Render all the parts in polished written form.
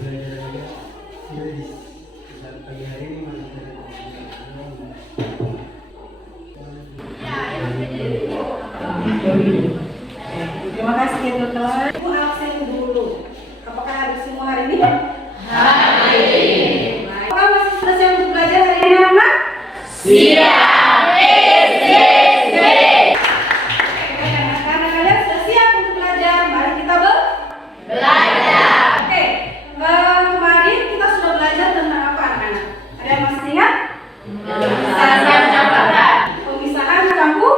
pembelajarannya di saat pagi hari ini masih ada Terima kasih ya teman-teman. Ibu absen dulu. Apakah harus semua hari ini? Hari. Apakah masih selesai untuk belajar hari ini, anak? Siap. Karena kalian sudah siap untuk belajar, mari kita Belajar. Oke, kemarin kita sudah belajar tentang apa, anak-anak? Ada yang masih ingat? Pemisahan campuran. Pemisahan campur.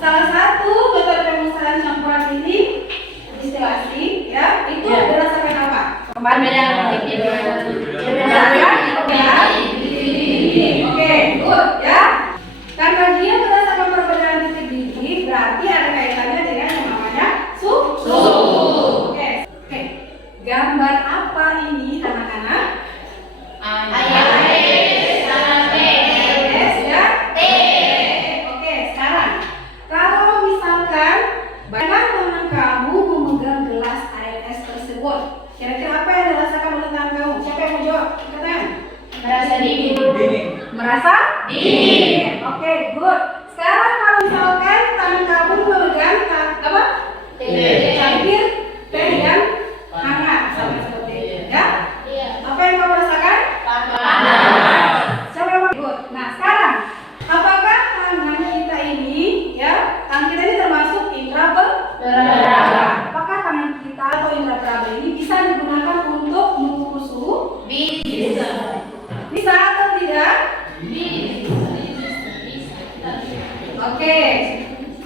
Salah satu metode pemisahan campuran ini distilasi, ya, itu berdasarkan apa? Perbedaan Oke, good, ya. Karena dia berdasarkan perbedaan titik didih, berarti ada kaitannya dengan yang namanya suhu. Oke. Gambar apa ini, anak-anak? Yes, ya. Oke, sekarang kalau misalkan tangan kamu memegang gelas air es tersebut, kira-kira apa yang dirasakan oleh tangan kamu? Siapa yang mau jawab? Katakan. Merasa dingin. Merasa? Dingin. Oke, good. Sekarang kalau misalkan tangan kamu memegang apa? Cangkir teh yang hangat, sama seperti itu, ya? Apa yang kamu rasakan? Siapa yang mau? Good. Nah, sekarang apakah tangan kita ini, ya? Tangan kita ini termasuk indera peraba. Apakah tangan kita atau indera peraba ini bisa digunakan untuk mengukur suhu? Bisa atau tidak? Oke,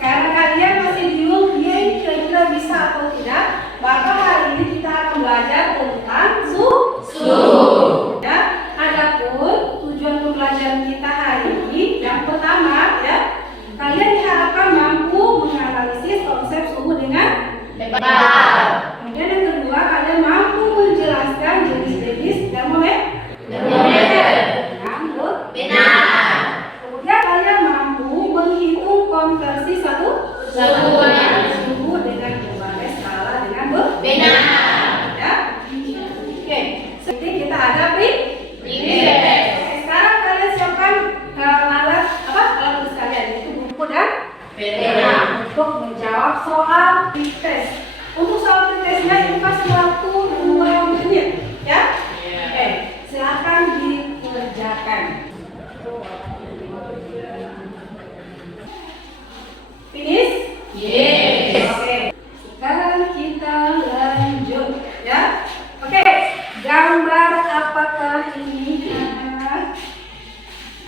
karena kalian masih bingung dia ini kira-kira bisa atau tidak, maka hari ini kita akan belajar tentang suhu. Ya, adapun tujuan pembelajaran kita hari ini, yang pertama, ya, kalian diharapkan mampu menganalisis konsep suhu dengan tepat. Kemudian yang kedua, kalian mampu menjelaskan jenis-jenis termometer. Kemudian kalian mampu menghitung konversi suhu dengan berbagai skala dengan benar. Ya. Oke, seperti kita ada sekarang kalian siapkan alat tulis kalian, yaitu buku dan pena untuk menjawab soal tes. Untuk soal tesnya itu kasih waktu 2 menit, ya. Oke, silakan dikerjakan. Finish? Yes. Oke. Sekarang kita lanjut, ya. Oke. Gambar apakah ini?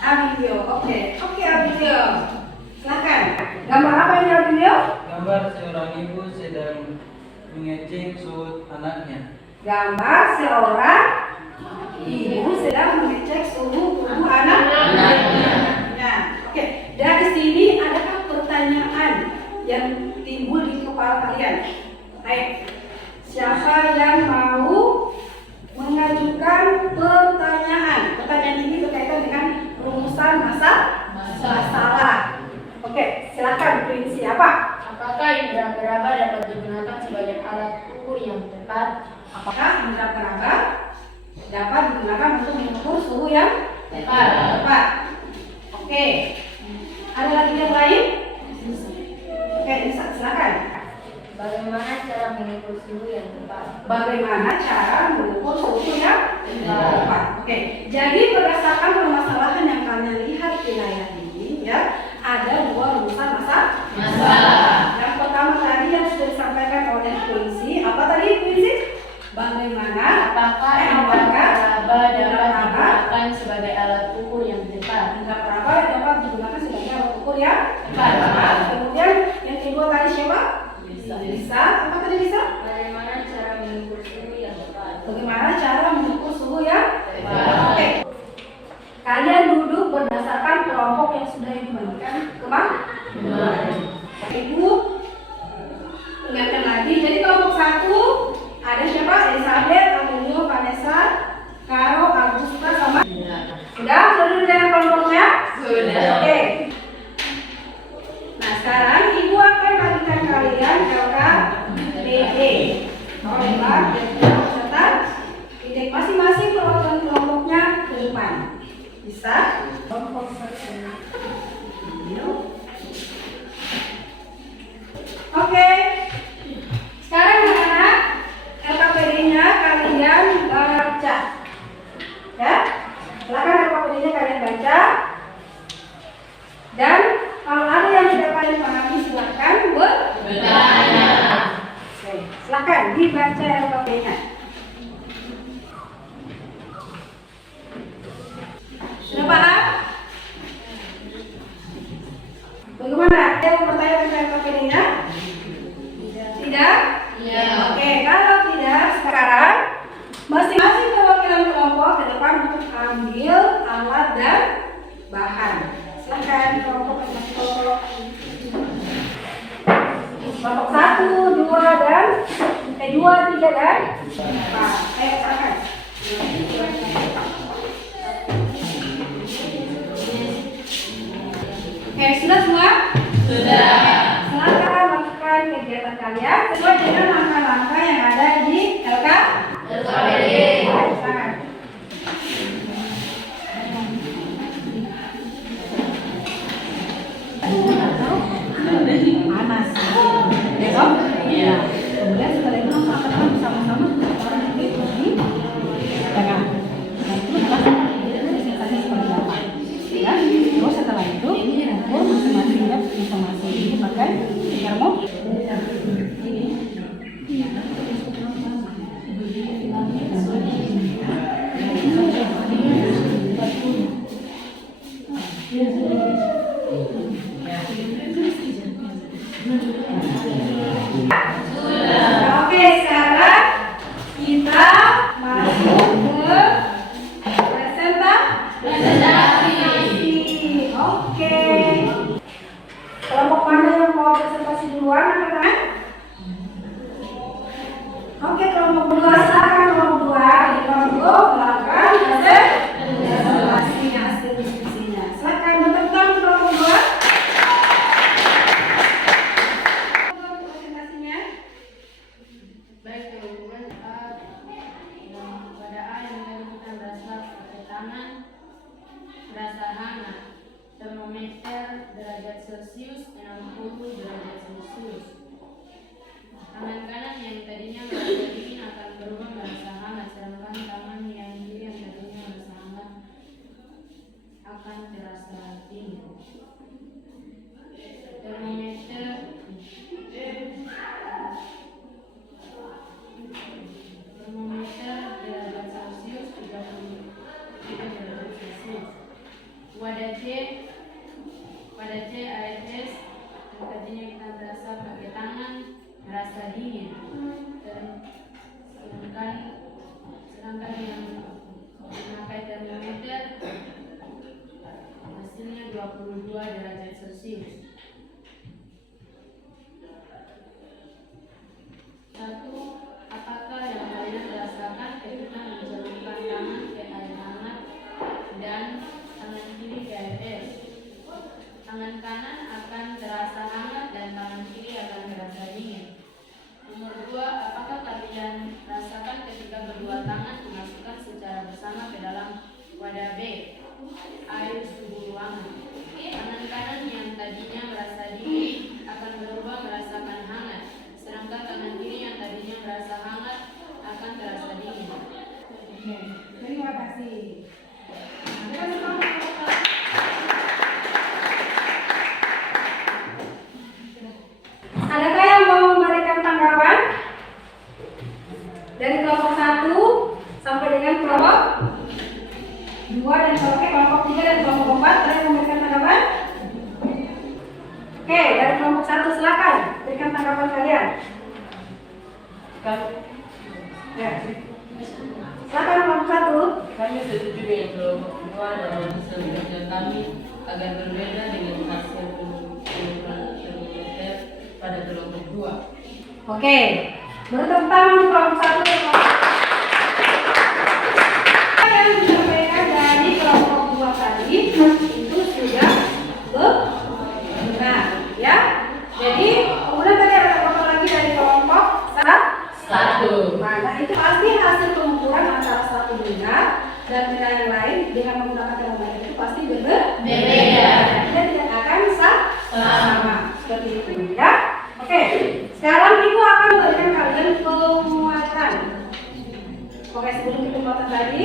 Abilio. Oke, Abilio. Silakan. Gambar apa ini, Abilio? gambar seorang ibu sedang mengecek suhu anaknya. Gambar seorang ibu sedang mengecek suhu tubuh anaknya. Nah, oke. Dari sini adakah pertanyaan yang timbul di kepala kalian? Baik. Siapa yang mau mengajukan pertanyaan? Pertanyaan ini berkaitan dengan rumusan masalah. Oke, silakan. Prinsip apa? Apakah indera peraba dapat digunakan sebagai alat ukur yang tepat? Apakah indera peraba dapat digunakan untuk mengukur suhu yang Tepat. Oke. Ada lagi yang lain? Oke, silakan. Bagaimana cara mengukur suhu yang tepat? Bagaimana cara mengukur suhu yang tepat? Oke. Jadi berdasarkan permasalahan yang kalian lihat di layar ini, ya, ada 2 rumusan masalah. Yang pertama tadi yang sudah disampaikan oleh Quincy. Apa tadi Quincy? Bagaimana? Apakah indera peraba dapat digunakan sebagai alat ukur yang tepat? Indera peraba dapat digunakan sebagai alat ukur yang Tepat. Kemudian yang kedua tadi siapa? Bisa. Apa tadi bisa? Bagaimana cara mengukur suhu yang tepat? Bagaimana cara mengukur suhu yang Tepat. Oke. Kalian duduk berdasarkan kelompok yang sudah dibagikan kemarin. Ibu ingatkan lagi. Jadi kelompok 1 ada siapa? Elizabeth, Amelia, Vanessa, Caro, Agusta, sama. Sudah duduk dengan kelompoknya? Sudah. Oke. Nah, sekarang ibu akan bagikan kalian kakak BD. Kalau beserta titik masing-masing perwakilan kelompoknya ke depan. Bisa? Kelompok satu. Oke. Sekarang anak-anak, LKPD-nya kalian baca. Ya? Silakan LKPD-nya kalian baca. Dan kalau ada yang tidak kalian pahami silakan bertanya. Oke, silakan dibaca LKPD-nya. Sudah paham? Bagaimana? Ada yang mau bertanya tentang LKPD-nya? Tidak? Iya. Oke, kalau tidak, sekarang masing-masing perwakilan kelompok ke depan untuk ambil alat dan bahan. Silakan kelompok kelompok 1, 2 dan 2, 3 dan 4. Silakan. Oke, sudah semua? Sudah. Silakan lakukan kegiatan kalian sesuai dengan langkah-langkah yang ada di LKPD. Silakan. Panas. Besok? Iya. Kemudian setelah itu akan bersama-sama di tengah. Dan itu adalah presentasi seperti apa? Ya. Terus setelah itu ukur masing-masingnya masing-masing ini pakai termometer. Oke, sekarang kita masuk ke presentasi. Oke. Kelompok mana yang mau presentasi duluan, anak-anak? Oke, kelompok 2 silakan kelompok 2. Di kelompok 2 melakukan presentasinya, hasil diskusinya. Silakan bentuk tangan kelompok 2. Presentasinya. Baik, teman-teman. Pada A yang tadi kita merasa pakai tangan, merasa hangat. Termometer derajat Celcius 60 derajat Celcius. Tangan kanan yang tadinya merasa dingin akan berubah merasa hangat, sedangkan tangan yang kiri yang tadinya merasa hangat akan terasa dingin. Termometer derajat Celcius 33 derajat Celcius. Pada C air es yang tadinya kita merasa pakai tangan merasa dingin, sedangkan yang memakai termometer hasilnya 22 derajat Celcius. 1. Apakah yang kalian rasakan ketika mencelupkan tangan ke air hangat dan tangan kiri ke air es? Tangan kanan akan terasa hangat dan tangan kiri akan terasa dingin. Nomor 2, apakah kalian rasakan ketika kedua tangan dimasukkan secara bersama ke dalam wadah B, air suhu ruangan? Tangan kanan yang tadinya merasa dingin akan berubah merasakan hangat, sedangkan tangan kiri yang tadinya merasa hangat akan terasa dingin. Oke, terima kasih. Adakah yang mau memberikan tanggapan dari kelompok 1 sampai dengan kelompok 2 dan kelompok 3 dan kelompok 4? Ada yang memberikan tanggapan? Oke, dari kelompok 1 silakan berikan tanggapan kalian. Ya. Silakan kelompok 1. Kami setuju dengan kelompok 2 dalam hasil kerja kami agar berbeda dengan hasil pengukuran termometer pada kelompok 2. Oke, beri tepuk tangan untuk kelompok 1 dan kelompok 2. Yang disampaikan dari kelompok 2 tadi itu sudah benar, ya. Jadi kemudian tadi ada kelompok lagi dari kelompok 1. Nah, itu dan benda yang lain dengan menggunakan termometer itu pasti berbeda. Berbeda. Dia tidak akan sama. Seperti itu ya. Oke. Sekarang Ibu akan memberikan kalian penguatan. Oke, sebelum kita penguatan tadi.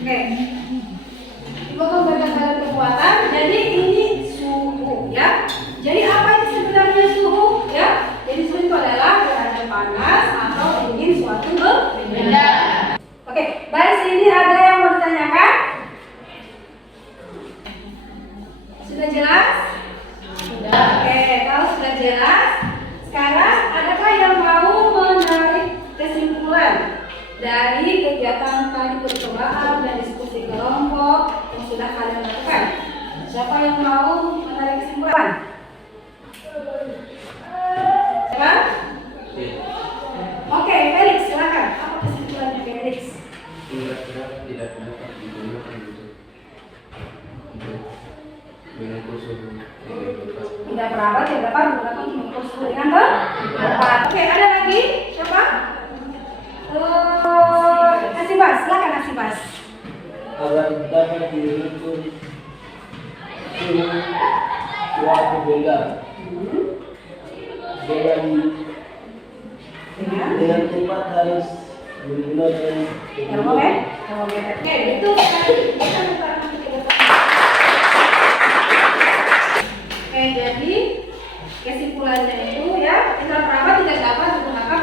Oke. Ibu akan memberikan kalian kekuatan. Jadi ini suhu ya. Jadi apa itu sebenarnya suhu ya? Jadi suhu itu adalah derajat panas atau dingin suatu benda. Oke, baik, sini ada yang mau ditanyakan? Sudah jelas? Sudah. Oke, kalau sudah jelas, sekarang adakah yang mau menarik kesimpulan dari kegiatan tadi percobaan dan diskusi kelompok yang sudah kalian lakukan? Siapa yang mau menarik kesimpulan? Siapa? Oke, Felix, silakan. Apa kesimpulannya Felix? Kira-kira tidak dapat digunakan untuk mengukur suhu Tidak perawat tidak dapat menggunakan untuk mengukur suhu dengan tepat. Oke, ada lagi? Siapa? Nasibas, silakan Nasibas. agar dapat diukur suhu suatu benda dengan tepat harus menggunakan Termometer. Oke, itu tadi kita menggunakan Oke, jadi kesimpulannya itu ya, indera peraba tidak dapat digunakan